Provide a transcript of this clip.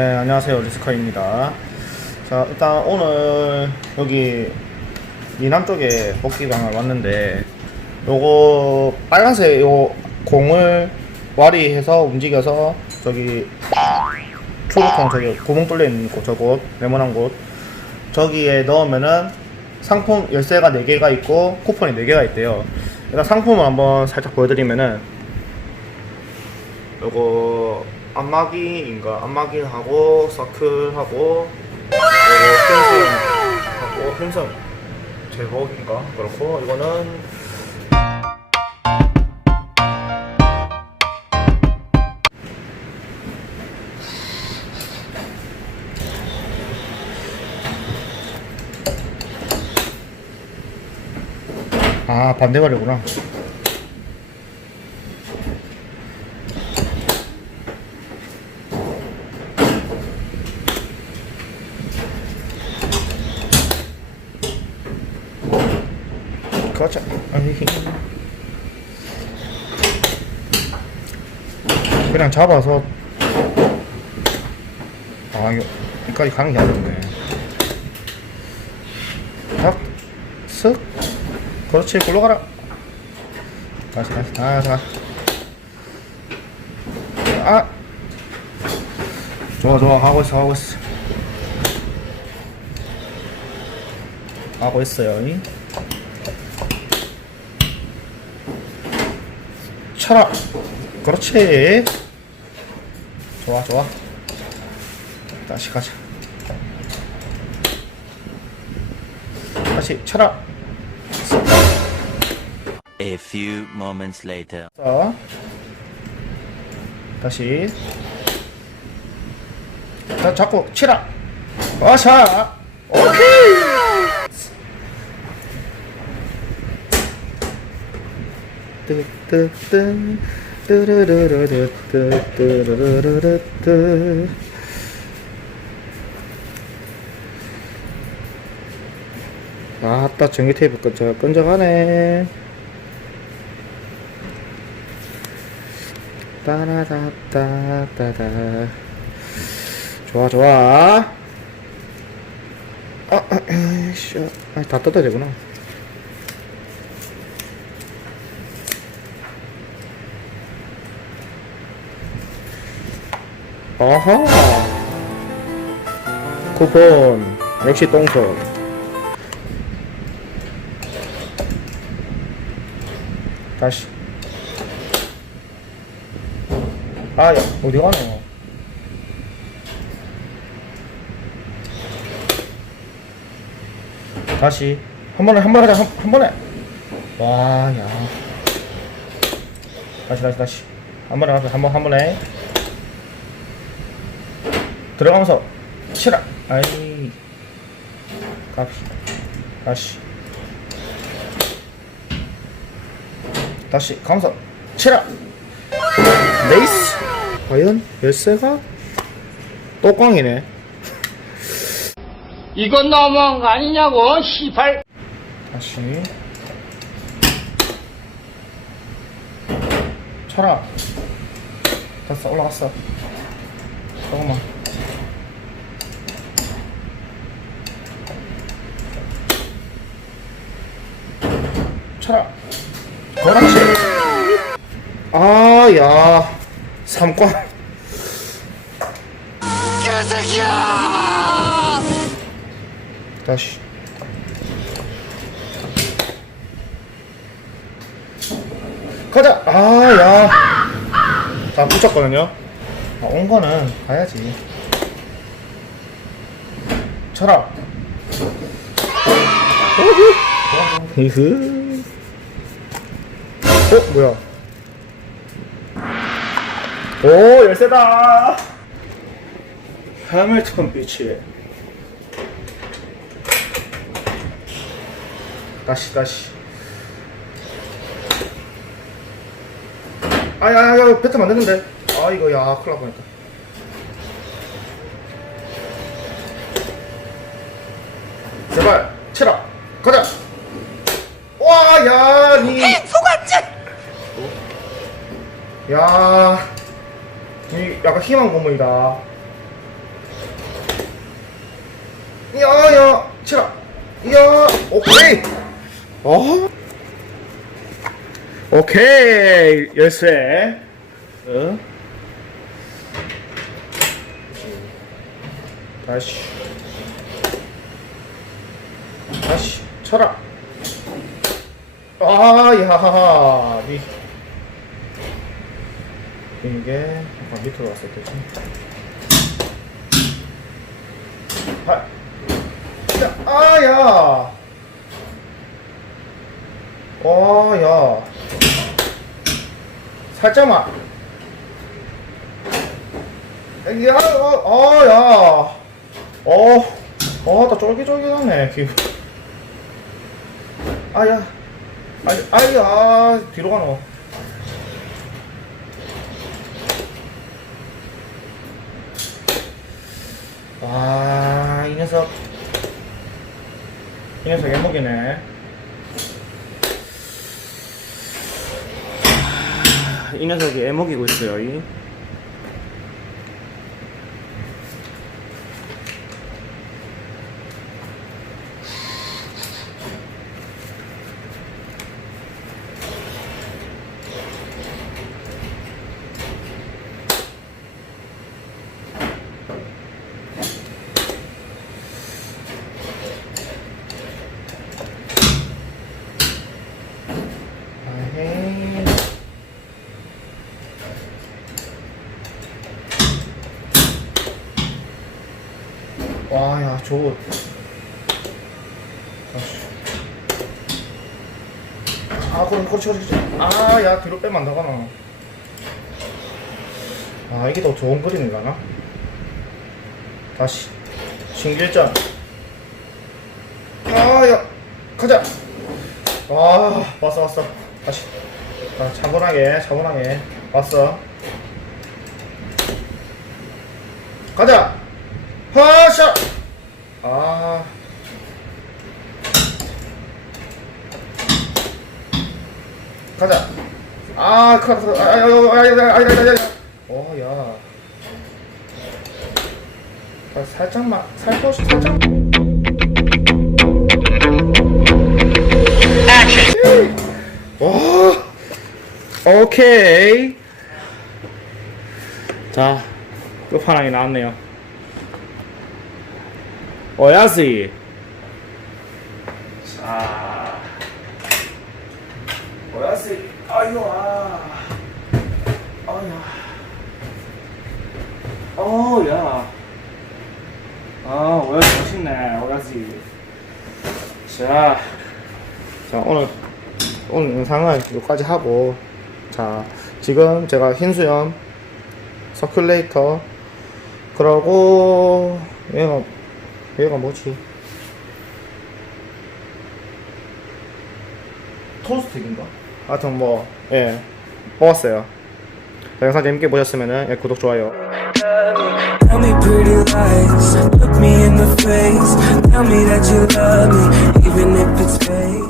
네, 안녕하세요. 리스커입니다. 자, 일단 오늘 여기 이남 쪽에 복귀방을 왔는데 요거 빨간색 요 공을 와리해서 움직여서 저기 초록통 저기 구멍 뚫려 있는 곳 저곳 네모난 곳 저기에 넣으면은 상품 열쇠가 4개가 있고 쿠폰이 4개가 있대요. 일단 상품을 한번 살짝 보여드리면은 요거 안마기인가? 안마기하고 서클하고 요거 펜슨하고 펜슨 제복인가? 그렇고 이거는 아 반대가리구나 그렇죠. 아이. 그냥 잡아서 아 이거 여기까지 가는 게 아닌데. 탁쓱 그렇지 굴러가라. 다시 다시 다시 아! 좋아 좋아. 하고 있어 하고 있어. 하고 있어요 이. 쳐라 그렇지 좋아 좋아 다시 가자 다시 쳐라 A few moments later. 자, 다시. 자, 자꾸 치라. 어샤. 오케이. 뜨뜨뜨 뜨르르르르뜨뜨르르르르뜨. 아따 전기 테이프 끈적 끈적하네. 따라다따따다. 좋아 좋아. 아, 아이씨 아, 다 뜯어야 되구나 아하 쿠폰 역시 똥손. 다시. 아, 야, 어디 가노? 다시. 한 번에 한 번에 한, 한 번에. 와, 야. 다시 다시 다시. 한 번에 하자, 한번 한 번에 들어가면서 치라. 아이. 가비 다시. 다시 가면서 치라. 레이스. 과연 열쇠가 또 꽝이네. 이건 너무한 거 아니냐고, 시발. 다시. 쳐라. 됐어 올라갔어. 조금만 쳐라. 그렇지. 아 야. 삼꽝 다시. 가자. 아야. 자 붙였거든요. 아, 온 거는 가야지. 쳐라. 히흐 어 뭐야? 오 열쇠다. 해밀턴 비치. 다시 다시. 아야야 배트 만드는데. 아 이거 야 큰일 날 뻔했다. 제발 치라 가자. 와야 니 야, 이 약간 희망 고문이다. 야야 치라 야 오케이. 어? 오케이 열쇠. 어? 다시. 다시 쳐라. 아 야 니 이게 아, 밑으로 왔을 때지 아, 야, 아야. 어, 야. 살짝만. 야, 어, 어, 야. 어, 어, 나 쫄깃쫄깃하네, 기분. 아 야. 아이, 아야, 뒤로 가노. 와, 이 녀석. 이 녀석 애먹이네. 아, 이 녀석이 애먹이고 있어요, 이. 와, 야, 저거. 아씨. 아, 그럼, 그렇지, 그렇지. 아, 야, 뒤로 빼면 안 나가나. 아, 이게 더 좋은 그림인가나? 다시. 신길전. 아, 야, 가자. 아, 왔어, 왔어. 다시. 아, 차분하게, 차분하게. 왔어. 가자! 허샷! 아. 가자. 아, 큰일 났어. 아, 아, 아, 아, 아, 아, 아, 어, 야. 아, 살짝만, 살포, 살짝. 와. 오케이. 자, 끝판왕이 나왔네요. 오야지. 자, 오야지. 아유, 아. 아야. 어, 야. 아, 오야지 멋있네, 오야지. 자, 자, 오늘, 오늘 영상은 여기까지 하고, 자, 지금 제가 흰수염, 서큘레이터, 그러고, 얘 가, 얘가 뭐지? 토스트인가? 하여튼 뭐, 예, 뽑았어요. 자, 영상 재밌게 보셨으면 예, 구독, 좋아요. Tell me pretty lies, look me in the face. Tell me that you love me, even if it's fake.